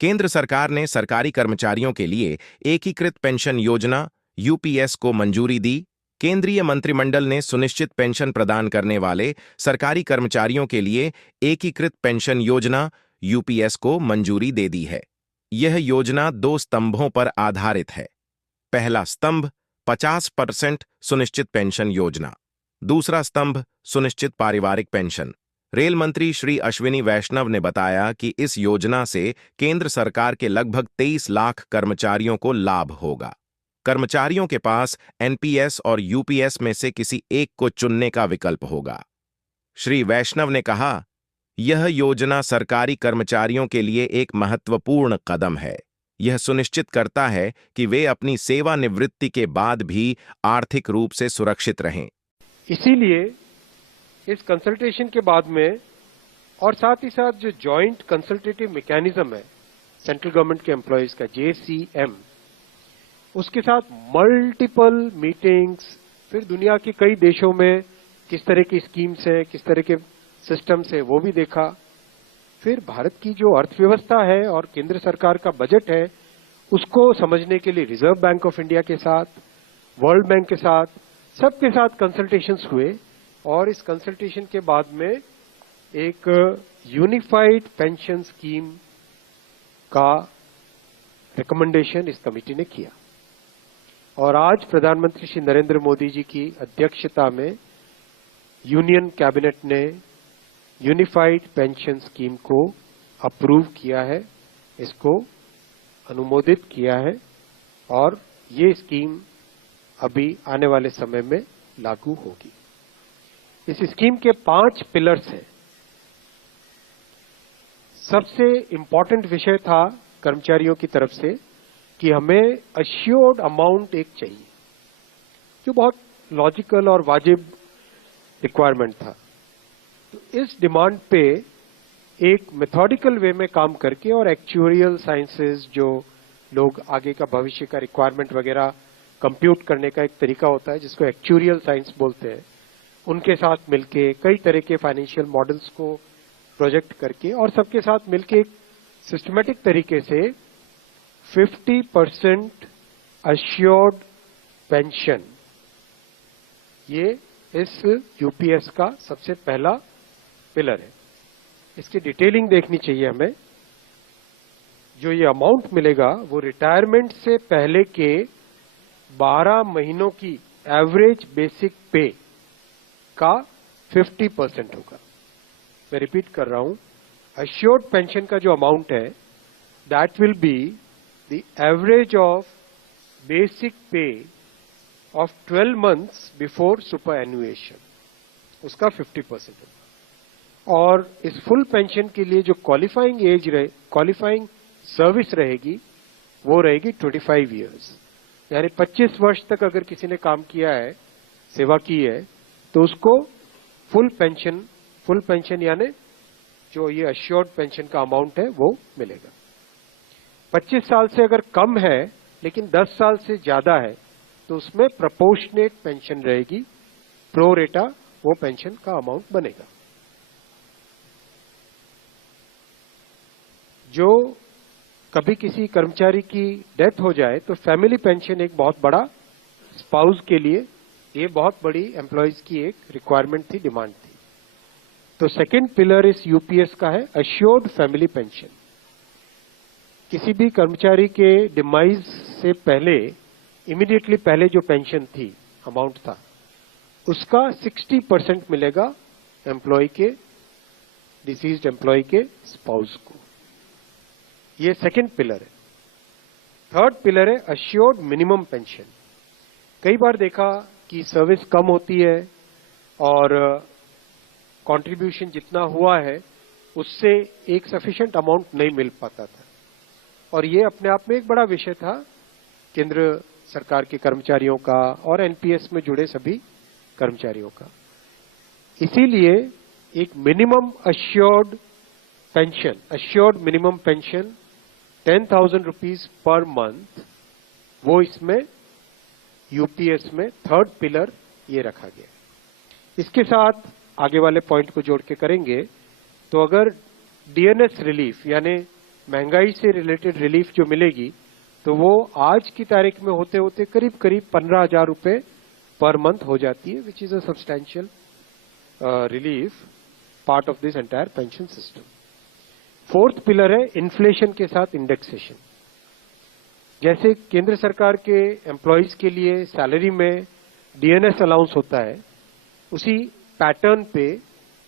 केंद्र सरकार ने सरकारी कर्मचारियों के लिए एकीकृत पेंशन योजना यूपीएस को मंजूरी दी। केंद्रीय मंत्रिमंडल ने सुनिश्चित पेंशन प्रदान करने वाले सरकारी कर्मचारियों के लिए एकीकृत पेंशन योजना यूपीएस को मंजूरी दे दी है। यह योजना 2 स्तंभों पर आधारित है। पहला स्तंभ 50% सुनिश्चित पेंशन योजना, दूसरा स्तंभ सुनिश्चित पारिवारिक पेंशन। रेल मंत्री श्री अश्विनी वैष्णव ने बताया कि इस योजना से केंद्र सरकार के लगभग 23 लाख कर्मचारियों को लाभ होगा। कर्मचारियों के पास एनपीएस और यूपीएस में से किसी एक को चुनने का विकल्प होगा। श्री वैष्णव ने कहा, यह योजना सरकारी कर्मचारियों के लिए एक महत्वपूर्ण कदम है। यह सुनिश्चित करता है कि वे अपनी सेवानिवृत्ति के बाद भी आर्थिक रूप से सुरक्षित रहें। इसीलिए इस कंसल्टेशन के बाद में और साथ ही साथ जो जॉइंट कंसल्टेटिव मैकेनिज्म है सेंट्रल गवर्नमेंट के एम्प्लॉयज का JCM, उसके साथ मल्टीपल मीटिंग्स, फिर दुनिया के कई देशों में किस तरह की स्कीम्स है, किस तरह के सिस्टम्स है, वो भी देखा। फिर भारत की जो अर्थव्यवस्था है और केंद्र सरकार का बजट है, उसको समझने के लिए रिजर्व बैंक ऑफ इंडिया के साथ, वर्ल्ड बैंक के साथ, सबके साथ कंसल्टेशंस हुए और इस कंसल्टेशन के बाद में एक यूनिफाइड पेंशन स्कीम का रिकमेंडेशन इस कमेटी ने किया। और आज प्रधानमंत्री श्री नरेंद्र मोदी जी की अध्यक्षता में यूनियन कैबिनेट ने यूनिफाइड पेंशन स्कीम को अप्रूव किया है, इसको अनुमोदित किया है और ये स्कीम अभी आने वाले समय में लागू होगी। इस स्कीम के 5 पिलर्स हैं। सबसे इंपॉर्टेंट विषय था कर्मचारियों की तरफ से कि हमें अश्योर्ड अमाउंट एक चाहिए, जो बहुत लॉजिकल और वाजिब रिक्वायरमेंट था। तो इस डिमांड पे एक मेथोडिकल वे में काम करके और एक्चुअरियल साइंसेज, जो लोग आगे का भविष्य का रिक्वायरमेंट वगैरह कंप्यूट करने का एक तरीका होता है जिसको एक्चुअरियल साइंस बोलते हैं, उनके साथ मिलके कई तरह के फाइनेंशियल मॉडल्स को प्रोजेक्ट करके और सबके साथ मिलके एक सिस्टमेटिक तरीके से 50% अश्योर्ड पेंशन, ये इस यूपीएस का सबसे पहला पिलर है। इसकी डिटेलिंग देखनी चाहिए हमें। जो ये अमाउंट मिलेगा वो रिटायरमेंट से पहले के 12 महीनों की एवरेज बेसिक पे का 50% होगा। मैं रिपीट कर रहा हूं, अश्योर्ड पेंशन का जो अमाउंट है that will be the average of basic पे ऑफ 12 मंथ्स बिफोर सुपर एनुएशन, उसका 50% होगा। और इस फुल पेंशन के लिए जो क्वालिफाइंग सर्विस रहेगी वो रहेगी 25 ईयर्स, यानी 25 वर्ष तक अगर किसी ने काम किया है, सेवा की है, तो उसको फुल पेंशन यानी जो ये अश्योर्ड पेंशन का अमाउंट है वो मिलेगा। 25 साल से अगर कम है लेकिन 10 साल से ज्यादा है तो उसमें प्रोपोर्शनेट पेंशन रहेगी, प्रो रेटा वो पेंशन का अमाउंट बनेगा। जो कभी किसी कर्मचारी की डेथ हो जाए तो फैमिली पेंशन एक बहुत बड़ा, स्पाउस के लिए ये बहुत बड़ी एम्प्लॉयज की एक रिक्वायरमेंट थी, डिमांड थी। तो सेकंड पिलर इस यूपीएस का है अश्योर्ड फैमिली पेंशन। किसी भी कर्मचारी के डिमाइज से पहले, इमीडिएटली पहले जो पेंशन थी, अमाउंट था, उसका 60% मिलेगा एम्प्लॉय के, डिसीज्ड एम्प्लॉय के स्पाउस को। ये सेकंड पिलर है। थर्ड पिलर है अश्योर्ड मिनिमम पेंशन। कई बार देखा कि सर्विस कम होती है और कंट्रीब्यूशन जितना हुआ है उससे एक सफिशिएंट अमाउंट नहीं मिल पाता था, और ये अपने आप में एक बड़ा विषय था केंद्र सरकार के कर्मचारियों का और एनपीएस में जुड़े सभी कर्मचारियों का। इसीलिए एक minimum assured pension, assured minimum pension 10,000 rupees per month, वो इसमें यूपीएस में थर्ड पिलर ये रखा गया। इसके साथ आगे वाले पॉइंट को जोड़ के करेंगे तो अगर डीएनएस रिलीफ यानी महंगाई से रिलेटेड रिलीफ जो मिलेगी तो वो आज की तारीख में होते होते करीब करीब 15,000 रुपए पर मंथ हो जाती है, which is a substantial relief part of this entire pension system. Fourth pillar है इन्फ्लेशन के साथ इंडेक्सेशन। जैसे केंद्र सरकार के एम्प्लॉयज के लिए सैलरी में डीएनएस अलाउंस होता है, उसी पैटर्न पे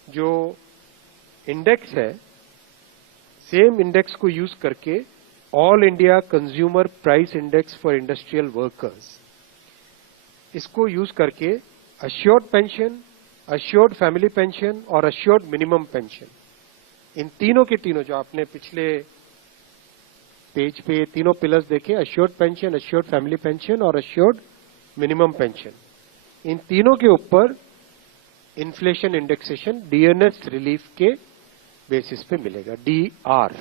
जो इंडेक्स है, सेम इंडेक्स को यूज करके all India consumer price index for industrial workers, इसको यूज करके assured pension, assured family pension और अश्योर्ड मिनिमम पेंशन, इन तीनों के तीनों जो आपने पिछले पेज पे तीनों पिलर्स देखे, assured pension, assured family pension और अश्योर्ड मिनिमम पेंशन, इन तीनों के ऊपर इन्फ्लेशन इंडेक्सेशन डीएनएस रिलीफ के बेसिस पे मिलेगा। डीआर,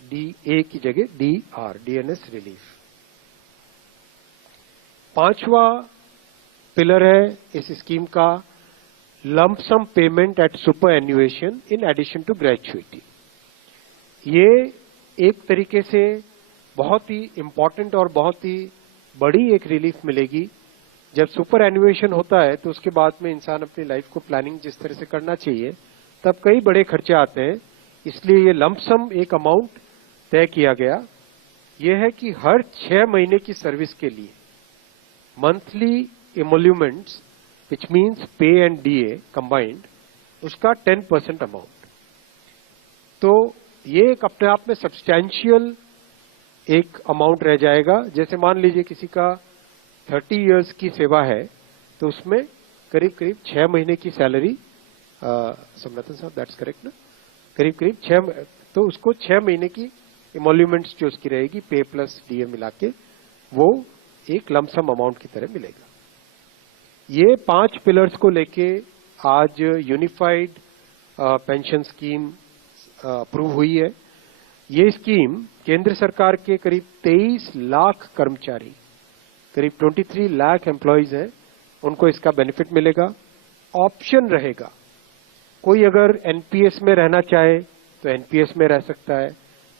डीए की जगह डीआर, डीएनएस रिलीफ। पांचवा पिलर है इस स्कीम का lump sum payment at superannuation in addition to gratuity. ये एक तरीके से बहुत ही इंपॉर्टेंट और बहुत ही बड़ी एक रिलीफ मिलेगी। जब सुपर एन्युएशन होता है तो उसके बाद में इंसान अपनी लाइफ को प्लानिंग जिस तरह से करना चाहिए तब कई बड़े खर्चे आते हैं, इसलिए ये लंप सम एक अमाउंट तय किया गया। यह है कि हर 6 महीने की सर्विस के लिए मंथली एमोल्यूमेंट्स विच मीन्स पे एंड डीए कंबाइंड, उसका 10% अमाउंट। तो ये एक अपने आप में सब्सटैंशियल एक अमाउंट रह जाएगा। जैसे मान लीजिए किसी का 30 इयर्स की सेवा है तो उसमें करीब करीब 6 महीने की सैलरी, समरतन साहब दैट्स करेक्ट ना, करीब करीब 6, तो उसको 6 महीने की इमोल्यूमेंट्स जो उसकी रहेगी पे प्लस डीए मिला के, वो एक लमसम अमाउंट की तरह मिलेगा। ये 5 पिलर्स को लेके आज यूनिफाइड पेंशन स्कीम अप्रूव हुई है। ये स्कीम केंद्र सरकार के करीब 23 लाख कर्मचारी, करीब 23 लाख एम्प्लॉयज हैं, उनको इसका बेनिफिट मिलेगा। ऑप्शन रहेगा, कोई अगर एनपीएस में रहना चाहे तो एनपीएस में रह सकता है,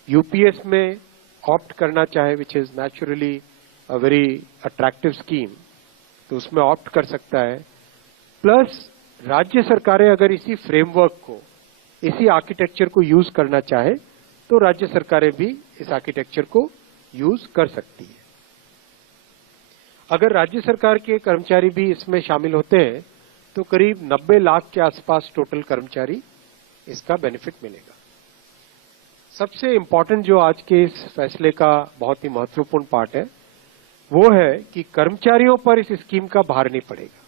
यूपीएस में ऑप्ट करना चाहे which is naturally a very attractive scheme, तो उसमें ऑप्ट कर सकता है। प्लस राज्य सरकारें अगर इसी फ्रेमवर्क को, इसी आर्किटेक्चर को यूज करना चाहे तो राज्य सरकारें भी इस आर्किटेक्चर को यूज कर सकती है। अगर राज्य सरकार के कर्मचारी भी इसमें शामिल होते हैं तो करीब 90 लाख के आसपास टोटल कर्मचारी इसका बेनिफिट मिलेगा। सबसे इंपॉर्टेंट जो आज के इस फैसले का बहुत ही महत्वपूर्ण पार्ट है वो है कि कर्मचारियों पर इस स्कीम का भार नहीं पड़ेगा।